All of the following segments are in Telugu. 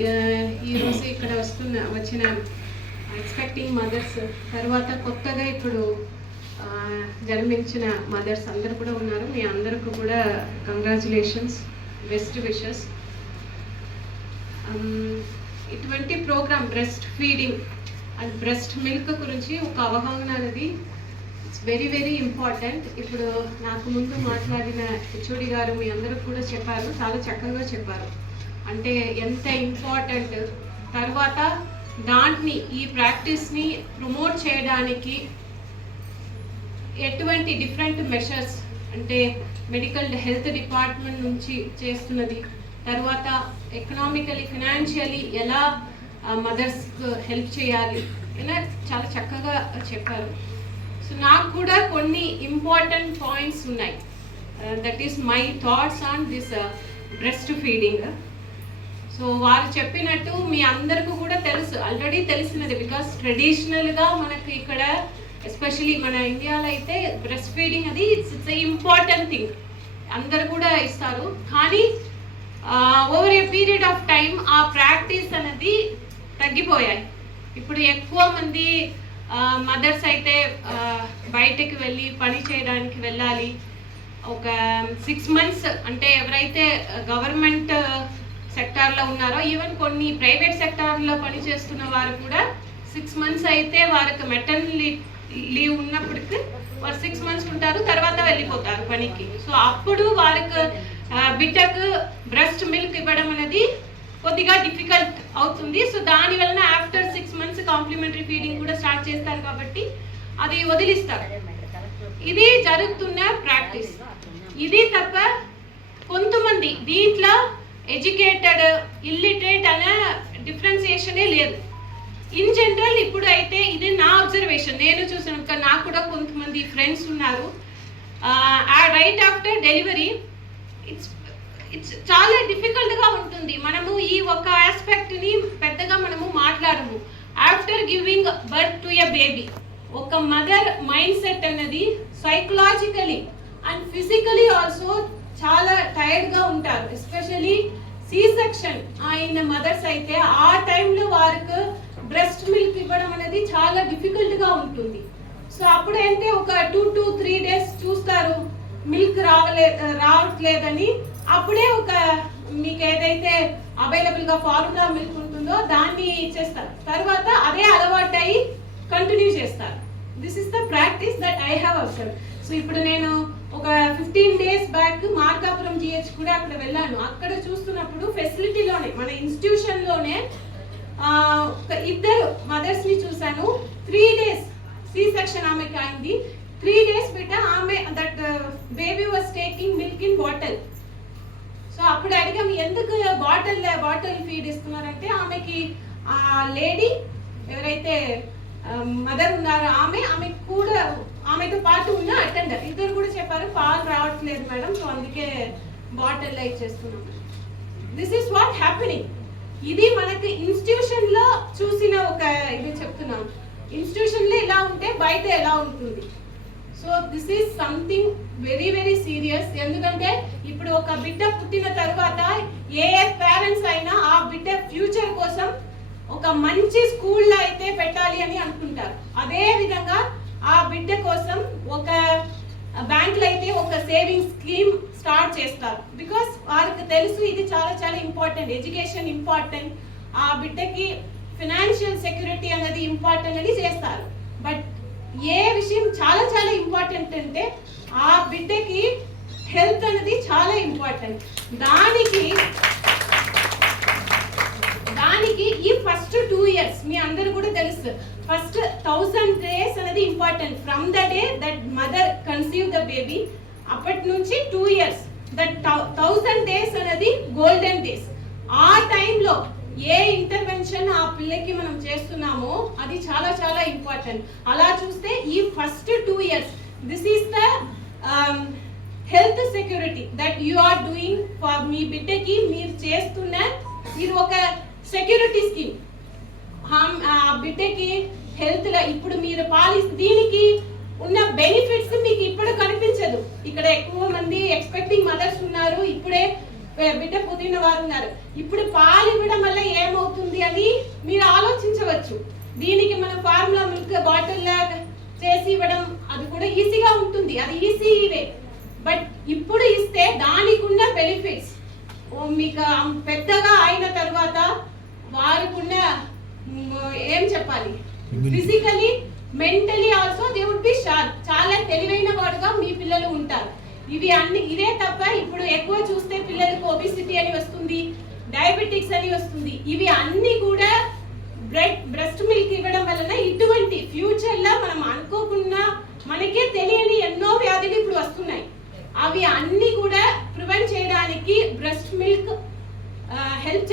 ఈరోజు ఇక్కడ వచ్చిన ఎక్స్పెక్టింగ్ మదర్స్, తర్వాత కొత్తగా ఇప్పుడు జన్మించిన మదర్స్ అందరు కూడా ఉన్నారు. మీ అందరికీ కూడా కంగ్రాచులేషన్స్, బెస్ట్ విషెస్. ఇటువంటి programme breast feeding and breast milk గురించి ఒక అవగాహన అనేది ఇట్స్ వెరీ వెరీ ఇంపార్టెంట్. ఇప్పుడు నాకు ముందు మాట్లాడిన హెచ్ఓడి గారు మీ అందరికి కూడా చెప్పారు, చాలా చక్కగా చెప్పారు. అంటే ఎంత ఇంపార్టెంట్, తర్వాత దాంట్ని ఈ ప్రాక్టీస్ని ప్రమోట్ చేయడానికి ఎటువంటి డిఫరెంట్ మెషర్స్ అంటే మెడికల్ హెల్త్ డిపార్ట్మెంట్ నుంచి చేస్తున్నది, తర్వాత ఎకనామికలీ ఫినాన్షియలీ ఎలా మదర్స్కి హెల్ప్ చేయాలి ఇలా చాలా చక్కగా చెప్పారు. సో నాకు కూడా కొన్ని ఇంపార్టెంట్ పాయింట్స్ ఉన్నాయి. That is my thoughts on this breast feeding. So వారు చెప్పినట్టు మీ అందరికీ కూడా తెలుసు, ఆల్రెడీ తెలిసినది. బికాస్ ట్రెడిషనల్గా మనకు ఇక్కడ ఎస్పెషలీ మన ఇండియాలో అయితే బ్రెస్ట్ ఫీడింగ్ అది ఇట్స్ ఇంపార్టెంట్ థింగ్, అందరు కూడా ఇస్తారు. కానీ over a period of time ఆ ప్రాక్టీస్ అనేది తగ్గిపోయాయి. ఇప్పుడు ఎక్కువ మంది మదర్స్ అయితే బయటకు వెళ్ళి పని చేయడానికి వెళ్ళాలి. ఒక 6 months అంటే ఎవరైతే గవర్నమెంట్ సెక్టార్లో ఉన్నారో, ఈవెన్ కొన్ని ప్రైవేట్ సెక్టార్లో పని చేస్తున్న వారు కూడా 6 months అయితే వారికి మెటర్నిటీ లీవ్ ఉన్నప్పటికీ వారు 6 months ఉంటారు, తర్వాత వెళ్ళిపోతారు పనికి. సో అప్పుడు వారికి బిడ్డకు బ్రెస్ట్ మిల్క్ ఇవ్వడం అనేది కొద్దిగా డిఫికల్ట్ అవుతుంది. సో దాని వలన ఆఫ్టర్ 6 months కాంప్లిమెంటరీ ఫీడింగ్ కూడా స్టార్ట్ చేస్తారు కాబట్టి అది వదిలిస్తారు. ఇది జరుగుతున్న ప్రాక్టీస్. ఇది తప్ప కొంతమంది దీంట్లో ఎడ్యుకేటెడ్ ఇల్లిటరేట్ అనే డిఫరెన్సియేషనే లేదు. ఇన్ జనరల్ ఇప్పుడు అయితే ఇది నా అబ్జర్వేషన్, నేను చూసాను. నాకు కూడా కొంతమంది ఫ్రెండ్స్ ఉన్నారు, రైట్ ఆఫ్టర్ డెలివరీ ఇట్స్ చాలా డిఫికల్ట్గా ఉంటుంది. మనము ఈ ఒక ఆస్పెక్ట్ని పెద్దగా మనము మాట్లాడము. After giving birth to a baby ఒక మదర్ మైండ్ సెట్ అనేది సైకలాజికలీ అండ్ ఫిజికలీ ఆల్సో చాలా టైర్డ్గా ఉంటారు. ఎస్పెషలీ సి సెక్షన్ అయిన మదర్స్ అయితే ఆ టైంలో వారికి బ్రెస్ట్ మిల్క్ ఇవ్వడం అనేది చాలా డిఫికల్ట్గా ఉంటుంది. సో అప్పుడైతే ఒక 2 to 3 days చూస్తారు మిల్క్ రావట్లేదని, అప్పుడే ఒక మీకు ఏదైతే అవైలబుల్గా ఫార్ములా మిల్క్ ఉంటుందో దాన్ని ఇచ్చేస్తారు. తర్వాత అదే అలవాటు అయ్యి కంటిన్యూ చేస్తారు. This is the practice that I have observe. So ఇప్పుడు నేను ఒక 15 days బ్యాక్ మార్కాపురం జిహెచ్ కూడా అక్కడ వెళ్ళాను. అక్కడ చూస్తున్నప్పుడు ఫెసిలిటీలోనే మన ఇన్స్టిట్యూషన్లోనే ఒక 2 మదర్స్ని చూశాను. 3 days సి సెక్షన్ ఆమెకి అయింది. 3 days బిడ్డ ఆమె that baby was taking milk in bottle. So అప్పుడు అడిగాం ఎందుకు బాటిల్ ఫీడ్ ఇస్తున్నారంటే ఆమెకి ఆ లేడీ ఎవరైతే మదర్ ఉన్నారో ఆమె కూడా ఆమెతో పాటు ఉన్న అటెండర్ ఇద్దరు కూడా చెప్పారు పాలు రావట్లేదు మేడం, సో అందుకే బాటిల్లో ఇచ్చేస్తున్నాం. This is what happening. ఇది మనకి ఇన్స్టిట్యూషన్ లో చూసిన ఒక ఇది చెప్తున్నాం. ఇన్స్టిట్యూషన్ లో ఇలా ఉంటే బయట ఎలా ఉంటుంది. So this is something very very serious. ఎందుకంటే ఇప్పుడు ఒక బిడ్డ పుట్టిన తర్వాత ఏ పేరెంట్స్ అయినా ఆ బిడ్డ ఫ్యూచర్ కోసం ఒక మంచి స్కూల్లో అయితే పెట్టాలి అని అనుకుంటారు. అదే విధంగా ఆ బిడ్డ కోసం ఒక బ్యాంకులో అయితే ఒక సేవింగ్ స్కీమ్ స్టార్ట్ చేస్తారు. బికాస్ వారికి తెలుసు ఇది చాలా చాలా ఇంపార్టెంట్, ఎడ్యుకేషన్ ఇంపార్టెంట్, ఆ బిడ్డకి ఫినాన్షియల్ సెక్యూరిటీ అనేది ఇంపార్టెంట్ అని చేస్తారు. బట్ ఏ విషయం చాలా చాలా ఇంపార్టెంట్ అంటే ఆ బిడ్డకి హెల్త్ అనేది చాలా ఇంపార్టెంట్. దానికి ఈ ఫస్ట్ 2 years మీ అందరూ కూడా తెలుసు. ఫస్ట్ 1000 days అనేది important. From the day that mother conceive the baby అప్పటి నుంచి 2 years దట్ 1000 days అనేది గోల్డెన్ డేస్. ఆ టైంలో ఏ ఇంటర్వెన్షన్ ఆ పిల్లకి మనం చేస్తున్నామో అది చాలా చాలా ఇంపార్టెంట్. అలా చూస్తే ఈ first 2 years this is the health security that you are doing for మీ బిడ్డకి. మీరు చేస్తున్న ఇది ఒక సెక్యూరిటీ స్కీమ్. ఆ బిడ్డకి హెల్త్ లో ఇప్పుడు మీరు దీనికి ఉన్న బెనిఫిట్స్ మీకు ఇప్పుడు కనిపించదు. ఇక్కడ ఎక్కువ మంది ఎక్స్పెక్టింగ్ మదర్స్ ఉన్నారు, ఇప్పుడే బిడ్డ పుట్టిన వారు ఉన్నారు. ఇప్పుడు పాలు ఇవ్వడం వల్ల ఏమో అని మీరు ఆలోచించవచ్చు. దీనికి మనం ఫార్ములా మిల్క్ బాటిల్ చేసి ఇవ్వడం అది కూడా ఈజీగా ఉంటుంది, అది ఈజీ వే. బట్ ఇప్పుడు ఇస్తే దానికి ఉన్న బెనిఫిట్స్ మీకు పెద్దగా అయిన తర్వాత వారికున్న ఏం చెప్పాలి, physically mentally also they would be sharp, చాలా తెలివైన వాడుగా మీ పిల్లలు ఉంటారు. ఇదే తప్ప ఇప్పుడు ఎక్కువ చూస్తే పిల్లలకు ఒబిసిటీ అని వస్తుంది, డయాబెటిక్స్ అని వస్తుంది. ఇవి అన్ని కూడా బ్రెస్ట్ మిల్క్ ఇవ్వడం వలన ఇటువంటి ఫ్యూచర్ లో మనం అనుకోకుండా మనకే తెలియని ఎన్నో వ్యాధులు ఇప్పుడు వస్తున్నాయి. అవి అన్ని కూడా ప్రివెంట్ చేయడానికి బ్రెస్ట్ మిల్క్ హెల్ప్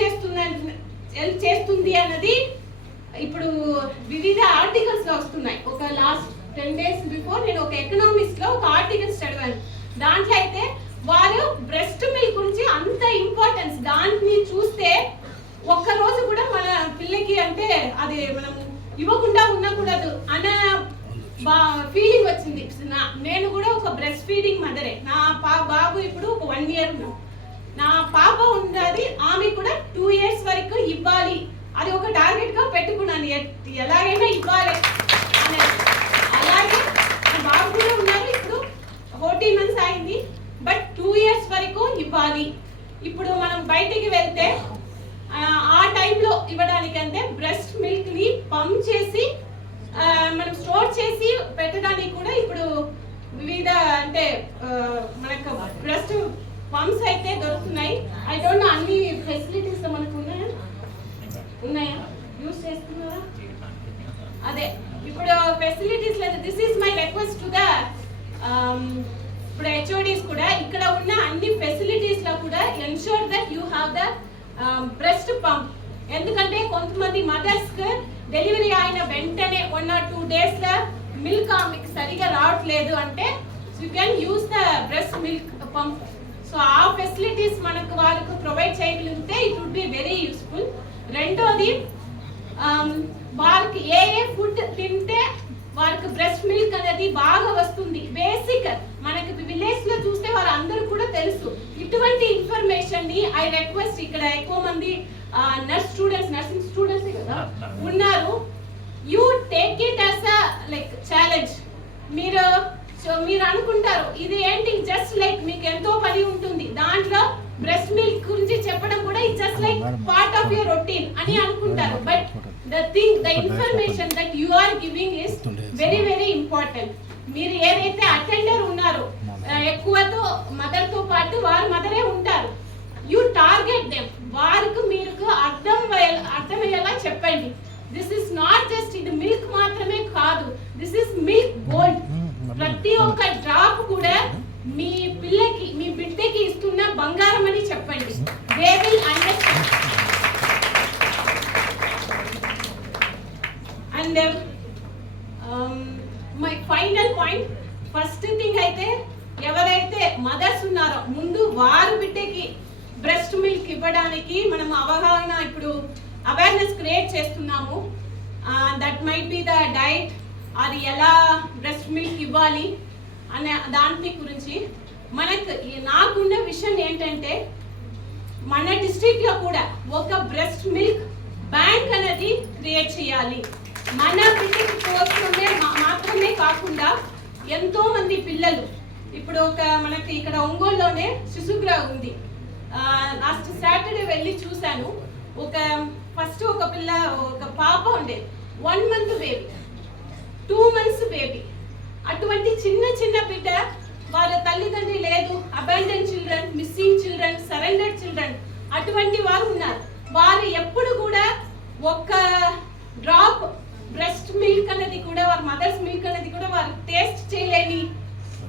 చేస్తుంది అన్నది ఇప్పుడు వివిధ ఆర్టికల్స్ లో వస్తున్నాయి. ఒక లాస్ట్ 10 days బిఫోర్ నేను ఒక ఎకనామిక్స్ లో ఒక ఆర్టికల్స్ చదివాను. దాంట్లో అయితే వారు బ్రెస్ట్ మిల్క్ గురించి అంత ఇంపార్టెన్స్ దాన్ని చూస్తే ఒక్క రోజు కూడా మన పిల్లకి అంటే అది మనం ఇవ్వకుండా ఉండకూడదు అన్న ఫీలింగ్ వచ్చింది. నేను కూడా ఒక బ్రెస్ట్ ఫీడింగ్ మదరే. నా బాబు ఇప్పుడు ఒక 1 year నా పాప ఉన్నది, ఆమె కూడా 2 years వరకు ఇవ్వాలి, అది ఒక టార్గెట్ గా పెట్టుకున్నాను, ఎలాగైనా ఇవ్వాలి అనేది. అలాగే నా బాబు కూడా ఉన్నారు, ఇప్పుడు 14 months అయింది, బట్ 2 years వరకు ఇవ్వాలి. ఇప్పుడు మనం బయటికి వెళ్తే ఆ టైంలో ఇవ్వడానికి అంటే బ్రెస్ట్ మిల్క్ ని పంప్ చేసి మనం స్టోర్ చేసి పెట్టడానికి కూడా ఇప్పుడు వివిధ అంటే మనకు బ్రెస్ట్ పంప్స్ అయితే దొరుకుతున్నాయి. ఐ డోంట్ నో అన్ని ఫెసిలిటీస్ మనకు ఉన్నాయా యూస్ చేస్తున్నారా? అదే ఇప్పుడు ఫెసిలిటీస్ లేదు. This is my request to the ఇప్పుడు హెచ్ఓడీస్ కూడా ఇక్కడ ఉన్న అన్ని ఫెసిలిటీస్ లో కూడా ensure that you have the breast pump. ఎందుకంటే కొంతమంది మదర్స్ డెలివరీ అయిన వెంటనే 1 or 2 days లో మిల్క్ ఆమెకి సరిగా రావట్లేదు అంటే you can use the breast milk pump. So ఆ ఫెసిలిటీస్ మనకు వాళ్ళకు ప్రొవైడ్ చేయగలిగితే it would be very useful. రెండోది వాళ్ళకి ఏ ఫుడ్ తింటే వాళ్ళకి బ్రెస్ట్ మిల్క్ అనేది బాగా వస్తుంది. బేసిక్ మనకి విలేజ్ లో చూస్తే వాళ్ళందరూ కూడా తెలుసు. ఇటువంటి ఇన్ఫర్మేషన్ ని ఐ రిక్వెస్ట్, ఇక్కడ ఎక్కువ మంది నర్సింగ్ స్టూడెంట్స్ కదా ఉన్నారు, you take it as a like challenge. మీరు అనుకుంటారు ఇది ఏంటి జస్ట్ లైక్ మీకు ఎంతో పని ఉంటుంది, దాంట్లో బ్రెస్ట్ మిల్క్ గురించి చెప్పడం కూడా it's just like part of your routine అని అనుకుంటారు. But the information that you are giving is very very important. మీరు ఏదైతే అటెండర్ ఉన్నారో ఎక్కువతో మదర్ తో పాటు వారి మదరే ఉంటారు, యూ టార్గెట్ దెమ్, వారికి మీరు అర్థమయ్యేలా చెప్పండి. దిస్ ఇస్ నాట్ జస్ట్ ఇది మిల్క్ మాత్రమే కాదు, దిస్ ఇస్ మిల్క్ గోల్డ్. ప్రతి ఒక్క డ్రాప్ కూడా మీ పిల్లకి మీ బిడ్డకి ఇస్తున్న బంగారం అని చెప్పండి. They will understand. And my final point, first thing అయితే ఎవరైతే మదర్స్ ఉన్నారో ముందు వారు బిడ్డకి బ్రెస్ట్ మిల్క్ ఇవ్వడానికి మనం అవగాహన ఇప్పుడు అవేర్నెస్ క్రియేట్ చేస్తున్నాము. That might be the diet, అది ఎలా బ్రెస్ట్ మిల్క్ ఇవ్వాలి అనే దాని గురించి. నాకున్న విషయం ఏంటంటే మన డిస్ట్రిక్ట్ లో కూడా ఒక బ్రెస్ట్ మిల్క్ బ్యాంక్ అనేది క్రియేట్ చేయాలి. మన బిడ్డకి కోసమే మాత్రమే కాకుండా ఎంతో మంది పిల్లలు ఇప్పుడు మనకి ఇక్కడ ఒంగోలులోనే శిశుగృహ ఉంది. లాస్ట్ సాటర్డే వెళ్ళి చూశాను. ఫస్ట్ ఒక పాప ఉండే 1 month బేబీ, 2 months బేబీ. అటువంటి చిన్న బిడ్డ వాళ్ళ తల్లిదండ్రి లేదు, abandon children, missing children, surrendered children, అటువంటి వారు ఉన్నారు. వారు ఎప్పుడు కూడా ఒక్క డ్రాప్ బ్రెస్ట్ మిల్క్ అనేది కూడా వారి మదర్స్ మిల్క్ అనేది కూడా వారు టేస్ట్ చేయలేని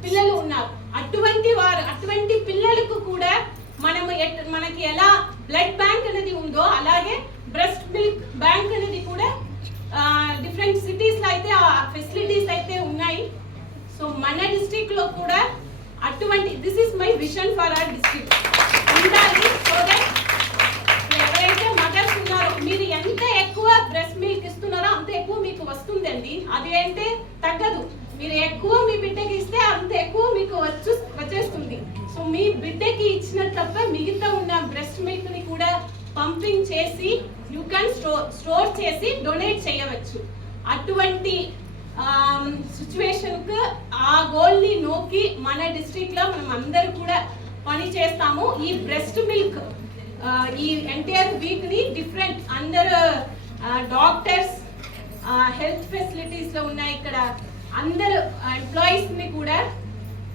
పిల్లలు ఉన్నారు. అటువంటి పిల్లలకు కూడా మనకి ఎలా బ్లడ్ బ్యాంక్ అనేది ఉందో అలాగే బ్రెస్ట్ మిల్క్ బ్యాంక్ అనేది కూడా డిఫరెంట్ సిటీస్ లో అయితే ఆ ఫెసిలిటీస్ అయితే ఉన్నాయి. సో మన డిస్ట్రిక్ట్ లో కూడా అటువంటి this is my vision for our district ఉండాలి. సో దట్ ఎవరైతే మదర్స్ ఉన్నారో మీరు ఎంత ఎక్కువ బ్రెస్ట్ మిల్క్ ఇస్తున్నారో అంత ఎక్కువ మీకు వస్తుందండి. అది అంటే తగ్గదు. మీరు ఎక్కువ మీ బిడ్డకి ఇస్తే అంత ఎక్కువ మీకు వచ్చేస్తుంది. సో మీ బిడ్డకి ఇచ్చిన తప్ప మిగతా ఉన్న బ్రెస్ట్ మిల్క్ ని కూడా పంపింగ్ చేసి యూ కెన్ స్టోర్ చేసి డొనేట్ చేయవచ్చు. అటువంటి సిచ్యువేషన్కు ఆ గోల్ని నోకి మన డిస్ట్రిక్ట్లో మనం అందరూ కూడా పని చేస్తాము. ఈ బ్రెస్ట్ మిల్క్ ఈ ఎంటైర్ వీక్ని డిఫరెంట్ అందరు డాక్టర్స్ హెల్త్ ఫెసిలిటీస్లో ఉన్నాయి ఇక్కడ అందరు ఎంప్లాయీస్ని కూడా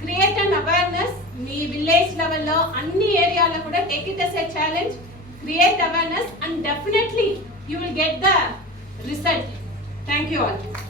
create and awareness me village లెవెల్లో అన్ని ఏరియాలో కూడా take it as a challenge, create awareness and definitely you will get the result. Thank you all.